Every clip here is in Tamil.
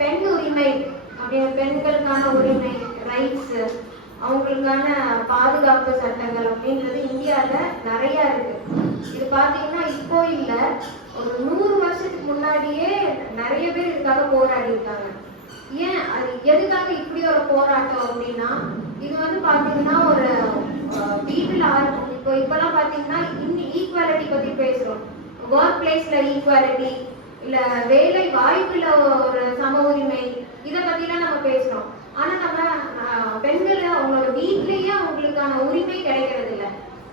பெண் உரிமை அப்படின்னு பெண்களுக்கான உரிமை ரைட்ஸ், அவங்களுக்கான பாதுகாப்பு சட்டங்கள் அப்படின்றது இந்தியாவில் நிறைய இருக்கு. இது பார்த்தீங்கன்னா இப்போ இல்லை, ஒரு 100 வருஷத்துக்கு முன்னாடியே நிறைய பேர் இதுக்காக போராடி இருக்காங்க. ஏன் அது எதுக்காக இப்படி ஒரு போராட்டம் அப்படின்னா, இது வந்து பார்த்தீங்கன்னா ஒரு வீட்டில் இப்பெல்லாம் பார்த்தீங்கன்னா ஈக்குவாலிட்டி பற்றி பேசுகிறோம். ஒர்க் பிளேஸ்ல ஈக்குவாலிட்டி, இல்ல வேலை வாய்ப்புல ஒரு சம உரிமை, இதை பத்திலாம் நம்ம பேசுறோம். ஆனா நம்ம பெண்கள் அவங்களோட வீட்லயே அவங்களுக்கான உரிமை கிடைக்கிறது இல்ல,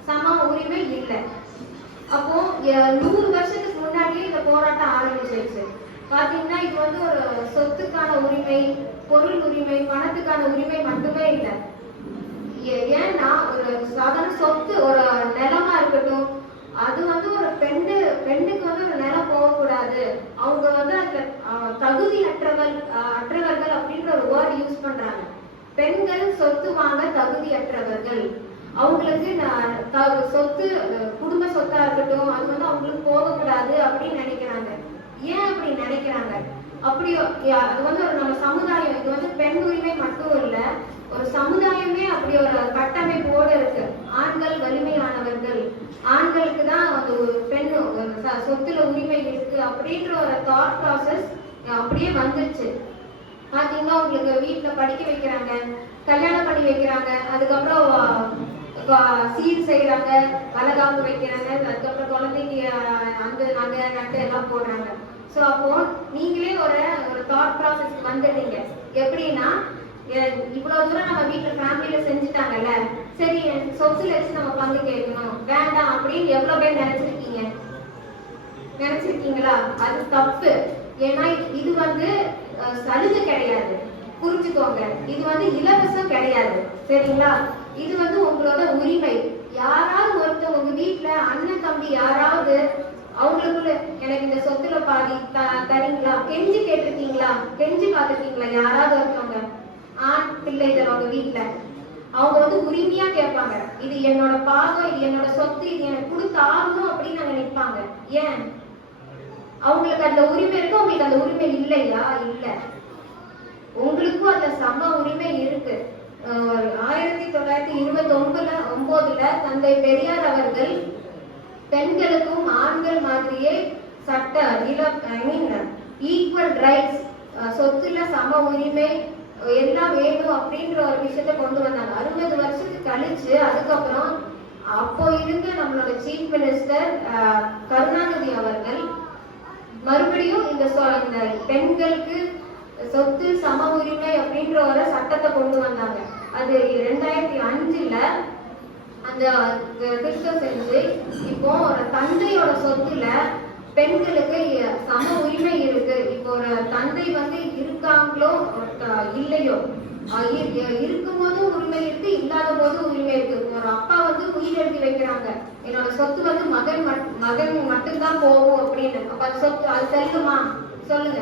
சம உரிமை இல்லை. அப்போ 100 வருஷத்துக்கு முன்னாடியே இந்த போராட்டம் ஆரம்பிச்சிருச்சு. பாத்தீங்கன்னா இது வந்து ஒரு சொத்துக்கான உரிமை, பொருள் உரிமை, பணத்துக்கான உரிமை மட்டுமே இல்லை. ஏன்னா ஒரு சாதாரண சொத்து, ஒரு நிலமா இருக்கட்டும், அது வந்து ஒரு பெண்ணுக்கு வந்து ஒரு நிலம் போகக்கூடாது, அவங்க வந்து அந்த தகுதி அற்றவர்கள் அப்படின்ற ஒரு வேர்ட் யூஸ் பண்றாங்க. பெண்கள் சொத்து வாங்க தகுதி அற்றவர்கள், அவங்களுக்கு சொத்து குடும்ப சொத்தா இருக்கட்டும் அது வந்து அவங்களுக்கு போகக்கூடாது அப்படின்னு நினைக்கிறாங்க. ஏன் அப்படி நினைக்கிறாங்க? அப்படி அது வந்து ஒரு நம்ம சமுதாயம், இது வந்து பெண் உரிமை மட்டும் இல்ல, ஒரு சமுதாயமே அப்படி ஒரு கட்டமைப்போடு இருக்கு. ஆண்கள் வலிமையானவர்கள், ஆண்களுக்கு தான் அந்த ஒரு பெண் சொத்துல உரிமை இருக்கு அப்படின்ற ஒரு தாட் ப்ராசஸ் அப்படியே வந்துருச்சு. பாத்தீங்கன்னா உங்களுக்கு வீட்டுல படிக்க வைக்கிறாங்க, கல்யாணம் பண்ணி வைக்கிறாங்க, அதுக்கப்புறம் சீர் செய்யறாங்க, வளகாப்பு வைக்கிறாங்க, அதுக்கப்புறம் குழந்தைக்கு அந்த நகை நட்டு எல்லாம் போடுறாங்க. ஸோ அப்போ நீங்களே ஒரு தாட் ப்ராசஸ் வந்துடுறீங்க. எப்படின்னா, இவ்வளவு தூரம் நம்ம வீட்டுல ஃபேமிலியில செஞ்சுட்டாங்கல்ல, சரி சொத்துல வச்சு நம்ம பங்கு கேட்கணும் வேண்டாம் அப்படின்னு எவ்வளவு பேர் நினைச்சிருக்கீங்களா? அது தப்பு. ஏன்னா இது வந்து சலுகை கிடையாது, புரிஞ்சுக்கோங்க. இது வந்து இலவசம் கிடையாது, சரிங்களா? இது வந்து உங்களோட உரிமை. யாராவது ஒருத்தர் உங்க வீட்டுல அண்ணன் தம்பி யாராவது அவங்களுக்குள்ள எனக்கு இந்த சொத்துல பாதி தரீங்களா கெஞ்சி கேட்டிருக்கீங்களா? கெஞ்சி பார்த்துருக்கீங்களா? யாராவது ஒருத்தவங்க ஆண் பிள்ளைகள் அவங்க வீட்டுல அவங்க வந்து உரிமையா கேட்பாங்க, இது என்னோட பாகம், இது என்னோட சொத்து, இது எனக்கு கொடுத்து ஆகணும் அப்படின்னு நாங்க நினைப்பாங்க. ஏன்? அவங்களுக்கு அந்த உரிமை இருக்கு, உங்களுக்கு அந்த உரிமை இல்லையா? இல்ல, உங்களுக்கும் அந்த சம உரிமை இருக்கு. 1929 தந்தை பெரியார் அவர்கள் பெண்களுக்கும் ஆண்கள் மாதிரியே சட்ட ஈக்குவல் ரைட்ஸ், சொத்துல சம உரிமை எல்லாம் வேணும் அப்படின்ற ஒரு விஷயத்த கொண்டு வந்தாங்க. 60 வருஷத்துக்கு கழிச்சு அதுக்கப்புறம் அப்போ இருந்த நம்மளோட சீஃப் மினிஸ்டர் கருணாநிதி அவர்கள் மறுபடியும் இந்த பெண்களுக்கு சொத்து சம உரிமை அப்படின்ற ஒரு சட்டத்தை கொண்டு வந்தாங்க. அது 2005 அந்த திருத்தம் செஞ்சு இப்போ ஒரு தந்தையோட சொத்துல பெண்களுக்கு சம உரிமை இருக்கு. இப்போ ஒரு தந்தை வந்து இருக்காங்களோ இல்லையோ, இருக்கும்போது உரிமை இருக்கு, இல்லாத போது உரிமை இருக்கு. ஒரு அப்பா வந்து உயிர் எழுதி வைக்கிறாங்க, என்னோட சொத்து வந்து மகன் மட்டும்தான் போகும் அப்படின்னு. அப்ப அது சொத்து அது செல்லுமா? சொல்லுங்க,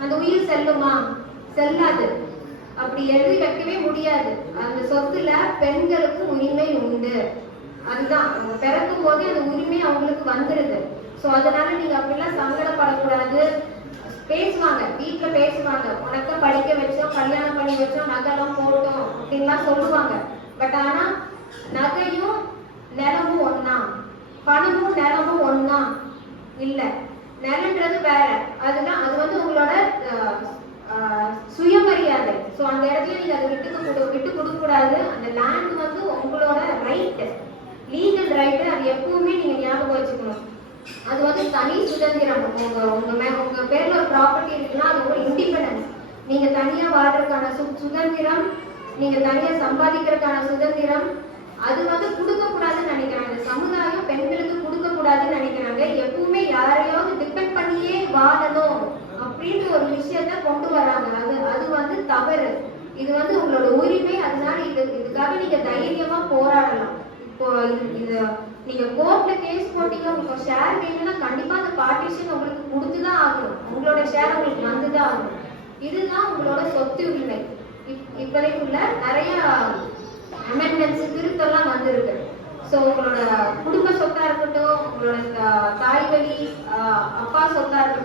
அந்த உயிர் செல்லுமா? செல்லாது. அப்படி எழுதி வைக்கவே முடியாது. அந்த சொத்துல பெண்களுக்கு உரிமை உண்டு. அதுதான் பிறக்கும் போது அந்த உரிமை அவங்களுக்கு வந்துருது. சோ அதனால நீங்க அப்படிலாம் சங்கடப்படக்கூடாது. பேசுவாங்க, வீட்டுல பேசுவாங்க, உனக்கு படிக்க வச்சோம், கல்யாணம் பண்ணி வச்சோம், நகைலாம் போட்டோம் அப்படின்லாம் சொல்லுவாங்க. பட் ஆனா நகையும் நிலமும் ஒன்னா, பணமும் நிலமும் ஒன்னா இல்ல. நிலன்றது வேற, அதுதான் அது வந்து உங்களோட சுயமரியாதை. சோ அந்த இடத்துல நீங்க அதை விட்டு கொடுக்க கூடாது. அந்த லேண்ட் வந்து உங்களோட ரைட், லீகல் ரைட். அது எப்பவுமே நீங்க ஞாபகம் வச்சுக்கணும். அது வந்து தனி சுதந்திரம். உங்க பேர்ல ஒரு ப்ராப்பர்ட்டி இருக்குன்னா அது ஒரு இண்டிபெண்டன்ஸ். நீங்க தனியா வாழ்றதுக்கான சுதந்திரம், நீங்க தனியா சம்பாதிக்கிறதுக்கான சுதந்திரம், அது வந்து கொடுக்க கூடாதுன்னு நினைக்கிறாங்க. சமுதாயம் பெண்களுக்கு கொடுக்க கூடாதுன்னு நினைக்கிறாங்க. எப்பவுமே யாரையாவது டிபெண்ட் பண்ணியே வாழணும் அப்படின்ற ஒரு விஷயத்த கொண்டு வராங்க. அது வந்து தவறு. இது வந்து உங்களோட உரிமை. அதனால இதுக்காக நீங்க தைரியமா போராடலாம். இப்போ இது நீங்க கோர்ட்ல கேஸ் போட்டீங்க, உங்களுக்கு ஷேர் வேணும்னா கண்டிப்பா அந்த பார்ட்டிஷன் உங்களுக்கு கொடுத்துதான் ஆகணும். உங்களோட ஷேர் உங்களுக்கு வந்துதான் ஆகணும். இதுதான் உங்களோட சொத்து உரிமை. இப்போதைக்குள்ள நிறைய அமெண்ட்மெண்ட்ஸ் திருத்தம்லாம் வந்திருக்கு. ஸோ உங்களோட குடும்ப சொத்தா இருக்கட்டும், உங்களோட தாய் வழி அப்பா சொத்தா இருக்கட்டும்,